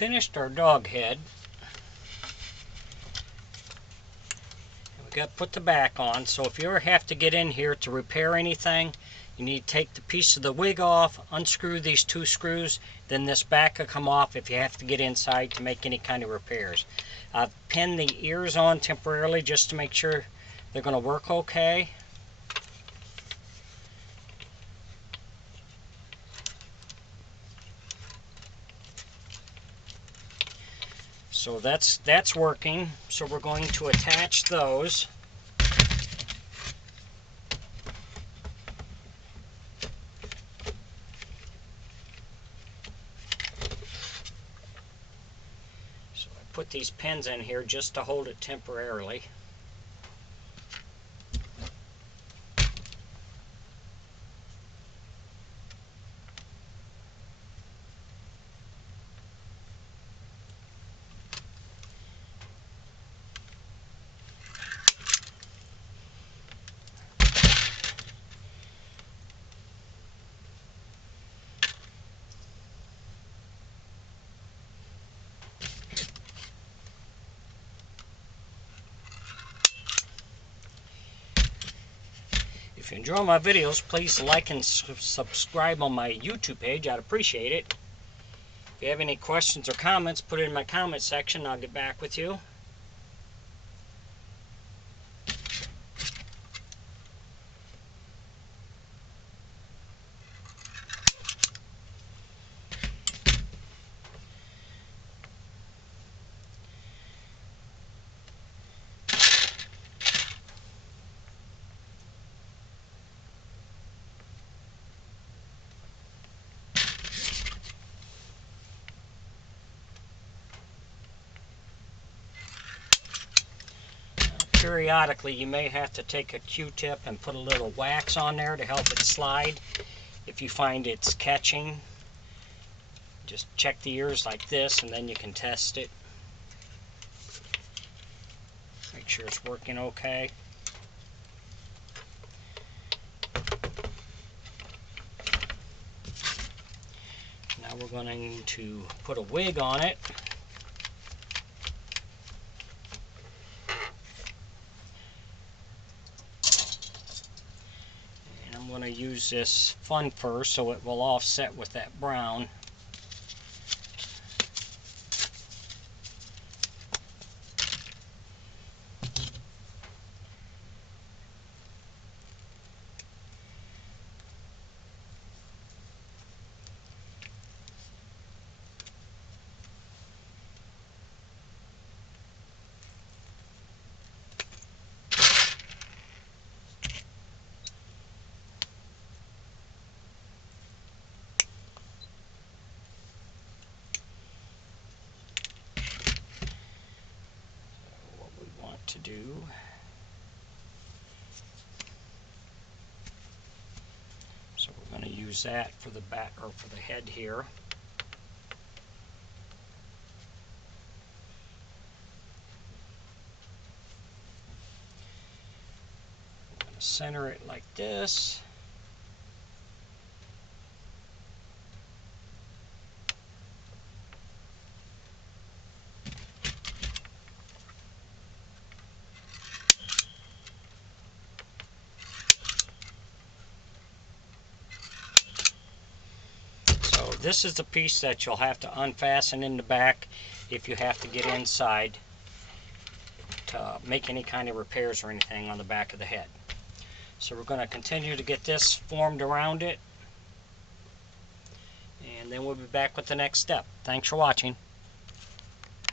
finished our dog head. We got to put the back on, so if you ever have to get in here to repair anything, you need to take the piece of the wig off, unscrew these 2 screws, then this back will come off if you have to get inside to make any kind of repairs. I've pinned the ears on temporarily just to make sure they're going to work okay. So that's working. So we're going to attach those. So I put these pins in here just to hold it temporarily. If you enjoy my videos, please like and subscribe on my YouTube page. I'd appreciate it. If you have any questions or comments, put it in my comment section. I'll get back with you. Periodically, you may have to take a Q-tip and put a little wax on there to help it slide. If you find it's catching, just check the ears like this and then you can test it. Make sure it's working okay. Now we're going to put a wig on it. I'm going to use this fun fur so it will offset with that brown. To do. So we're going to use that for the back or for the head here. I'm going to center it like this. This is the piece that you'll have to unfasten in the back if you have to get inside to make any kind of repairs or anything on the back of the head. So we're going to continue to get this formed around it, and then we'll be back with the next step. Thanks for watching.